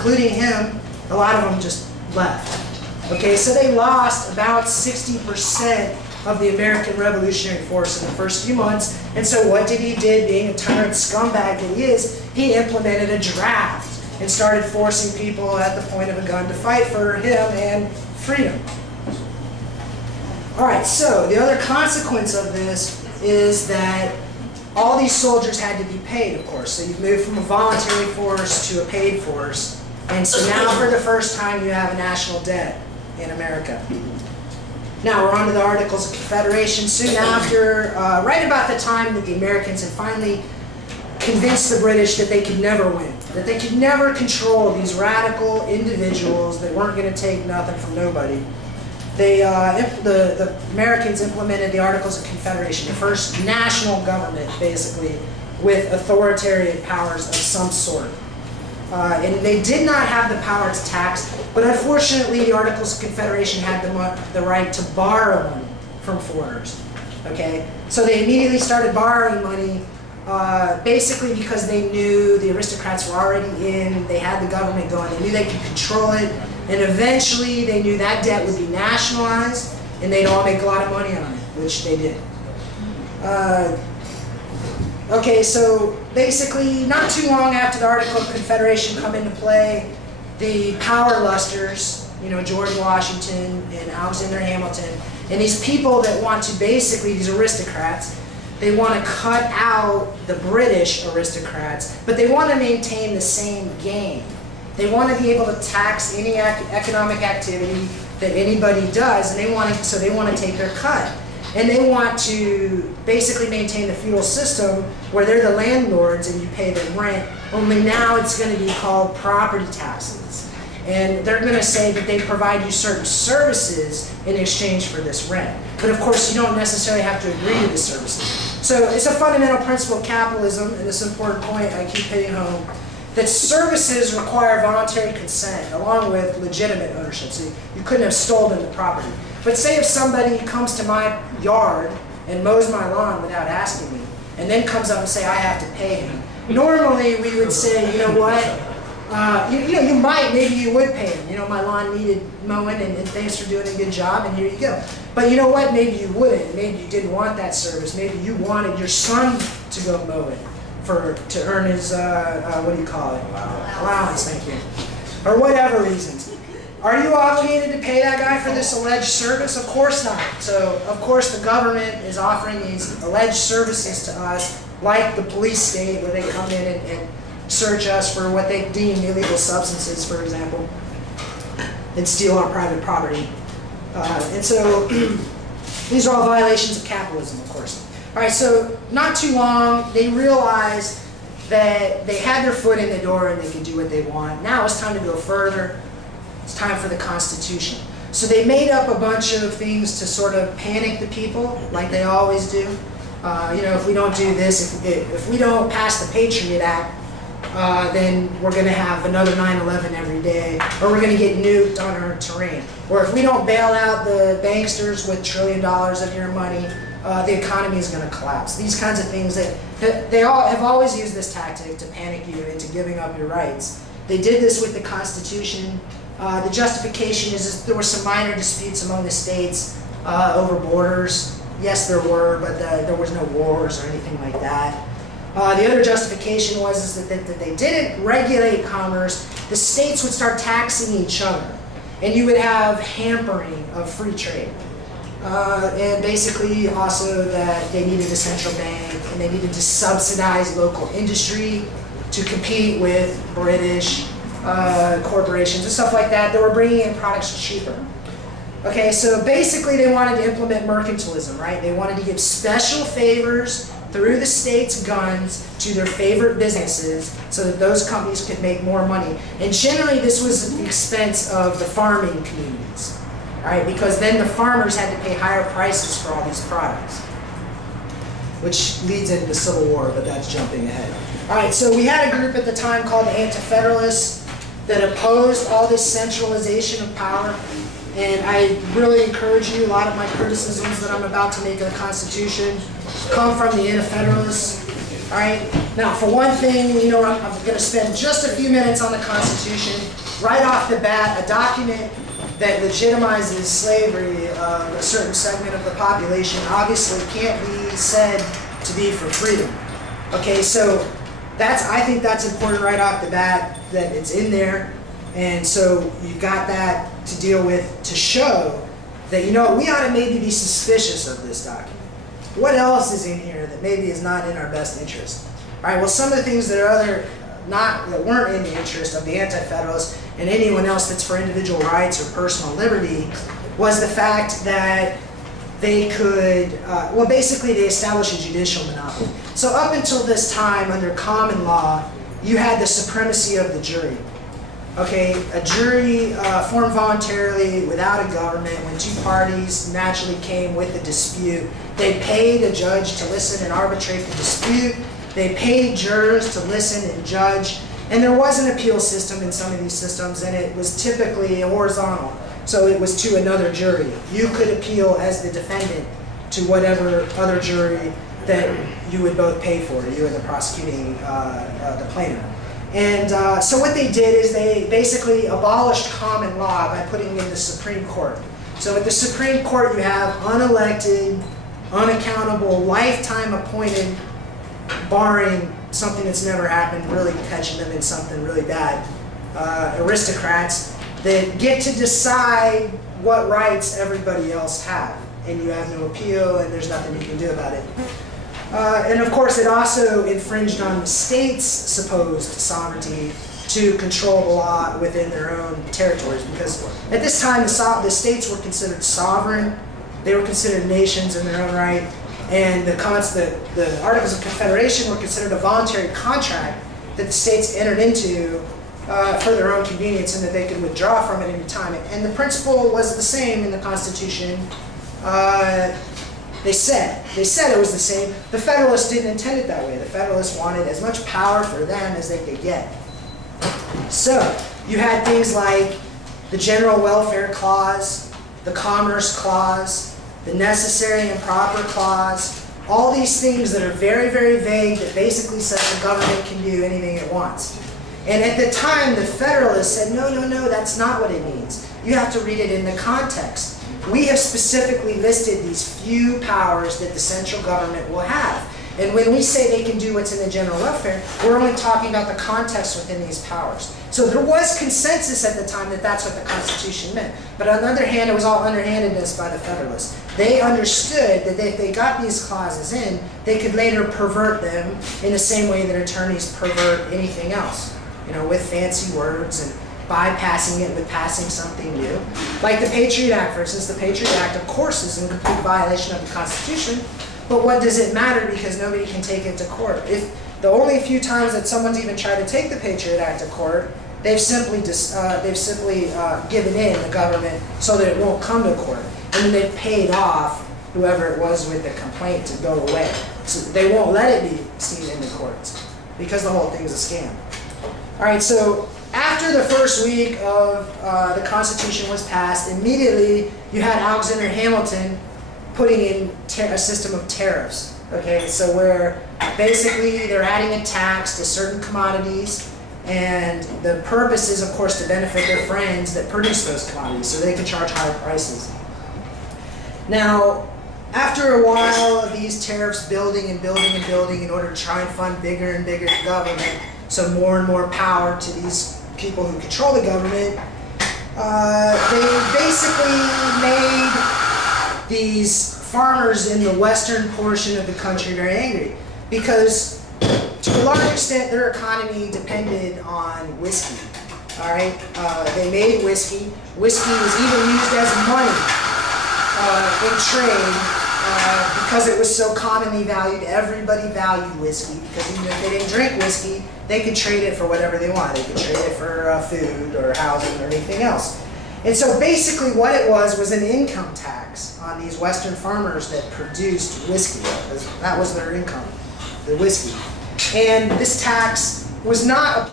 including him, a lot of them just left. Okay, so they lost about 60% of the American Revolutionary Force in the first few months. And so what did he do, being a tyrant scumbag that he is? He implemented a draft and started forcing people at the point of a gun to fight for him and freedom. All right, so the other consequence of this is that all these soldiers had to be paid, of course. So you've moved from a voluntary force to a paid force. And so now for the first time you have a national debt in America. Now we're on to the Articles of Confederation. Soon after, right about the time that the Americans had finally convinced the British that they could never win, that they could never control these radical individuals that weren't going to take nothing from nobody, the Americans implemented the Articles of Confederation, the first national government, basically, with authoritarian powers of some sort. And they did not have the power to tax, but unfortunately the Articles of Confederation had the right to borrow money from foreigners. Okay? So they immediately started borrowing money, basically because they knew the aristocrats were already in, they had the government going, they knew they could control it, and eventually they knew that debt would be nationalized, and they'd all make a lot of money on it, which they did. Okay, so basically, not too long after the Article of Confederation come into play, the power lusters, you know, George Washington and Alexander Hamilton, and these people that want to basically, these aristocrats, they want to cut out the British aristocrats, but they want to maintain the same game. They want to be able to tax any economic activity that anybody does, and they want to take their cut. And they want to basically maintain the feudal system where they're the landlords and you pay them rent, only now it's going to be called property taxes. And they're going to say that they provide you certain services in exchange for this rent. But of course, you don't necessarily have to agree to the services. So it's a fundamental principle of capitalism, and this important point I keep hitting home, that services require voluntary consent along with legitimate ownership. So you couldn't have stolen the property. But say if somebody comes to my yard and mows my lawn without asking me, and then comes up and say I have to pay him. Normally we would say, you know what, you might, maybe you would pay him. You know, my lawn needed mowing and thanks for doing a good job and here you go. But you know what, maybe you wouldn't. Maybe you didn't want that service. Maybe you wanted your son to go mow it to earn his, what do you call it? Allowance, thank you. Or whatever reasons. Are you obligated to pay that guy for this alleged service? Of course not. So, of course, the government is offering these alleged services to us, like the police state, where they come in and search us for what they deem illegal substances, for example, and steal our private property. And so, these are all violations of capitalism, of course. All right, so not too long, they realized that they had their foot in the door and they could do what they want. Now it's time to go further. It's time for the Constitution. So they made up a bunch of things to sort of panic the people, like they always do. You know, if we don't do this, if we don't pass the Patriot Act, then we're going to have another 9/11 every day, or we're going to get nuked on our terrain. Or if we don't bail out the banksters with $1 trillion of your money, the economy is going to collapse. These kinds of things that they all have always used this tactic to panic you into giving up your rights. They did this with the Constitution. The justification is there were some minor disputes among the states over borders. Yes, there were, but there was no wars or anything like that. The other justification was that they didn't regulate commerce. The states would start taxing each other, and you would have hampering of free trade. And basically also that they needed a central bank, and they needed to subsidize local industry to compete with British corporations and stuff like that that were bringing in products cheaper. Okay, so basically they wanted to implement mercantilism, right? They wanted to give special favors through the state's guns to their favorite businesses so that those companies could make more money. And generally this was at the expense of the farming communities, right? Because then the farmers had to pay higher prices for all these products, which leads into the Civil War, but that's jumping ahead. All right, so we had a group at the time called the Anti-Federalists that opposed all this centralization of power. And I really encourage you, a lot of my criticisms that I'm about to make of the Constitution come from the Anti-Federalists. All right. Now, for one thing, you know, I'm going to spend just a few minutes on the Constitution. Right off the bat, a document that legitimizes slavery of a certain segment of the population obviously can't be said to be for freedom. Okay, so I think that's important right off the bat, that it's in there. And so you've got that to deal with to show that, you know, we ought to maybe be suspicious of this document. What else is in here that maybe is not in our best interest? All right, well, some of the things that are that weren't in the interest of the Anti-Federalists and anyone else that's for individual rights or personal liberty was the fact that they could, well, basically they established a judicial monopoly. So up until this time, under common law, you had the supremacy of the jury. Okay, a jury formed voluntarily without a government when two parties naturally came with a dispute. They paid a judge to listen and arbitrate the dispute. They paid jurors to listen and judge. And there was an appeal system in some of these systems, and it was typically horizontal. So it was to another jury. You could appeal as the defendant to whatever other jury that you would both pay for, you and the prosecuting, the plaintiff. And so what they did is they basically abolished common law by putting in the Supreme Court. So at the Supreme Court you have unelected, unaccountable, lifetime appointed, barring something that's never happened, really catching them in something really bad, aristocrats that get to decide what rights everybody else have. And you have no appeal, and there's nothing you can do about it. And of course, it also infringed on the states' supposed sovereignty to control the law within their own territories. Because at this time, the states were considered sovereign. They were considered nations in their own right. And the Articles of Confederation were considered a voluntary contract that the states entered into for their own convenience, and that they could withdraw from it any time. And the principle was the same in the Constitution. They said it was the same. The Federalists didn't intend it that way. The Federalists wanted as much power for them as they could get. So you had things like the General Welfare Clause, the Commerce Clause, the Necessary and Proper Clause, all these things that are very, very vague that basically says the government can do anything it wants. And at the time, the Federalists said, no, no, no, that's not what it means. You have to read it in the context. We have specifically listed these few powers that the central government will have. And when we say they can do what's in the general welfare, we're only talking about the context within these powers. So there was consensus at the time that that's what the Constitution meant. But on the other hand, it was all underhandedness by the Federalists. They understood that if they got these clauses in, they could later pervert them in the same way that attorneys pervert anything else, you know, with fancy words and bypassing it with passing something new. Like the Patriot Act, for instance. The Patriot Act, of course, is in complete violation of the Constitution, but what does it matter, because nobody can take it to court? If the only few times that someone's even tried to take the Patriot Act to court, they've simply given in the government so that it won't come to court. And then they've paid off whoever it was with the complaint to go away. So they won't let it be seen in the courts because the whole thing is a scam. All right, so after the first week of the Constitution was passed, immediately you had Alexander Hamilton putting in a system of tariffs. Okay, so where basically they're adding a tax to certain commodities, and the purpose is, of course, to benefit their friends that produce those commodities so they can charge higher prices. Now, after a while of these tariffs building and building and building in order to try and fund bigger and bigger government, so more and more power to these people who control the government, they basically made these farmers in the western portion of the country very angry, because to a large extent their economy depended on whiskey. All right, they made whiskey. Whiskey was even used as money in trade because it was so commonly valued. Everybody valued whiskey because even if they didn't drink whiskey, they could trade it for whatever they wanted. They could trade it for food or housing or anything else. And so basically what it was an income tax on these Western farmers that produced whiskey. That was their income, the whiskey. And this tax was not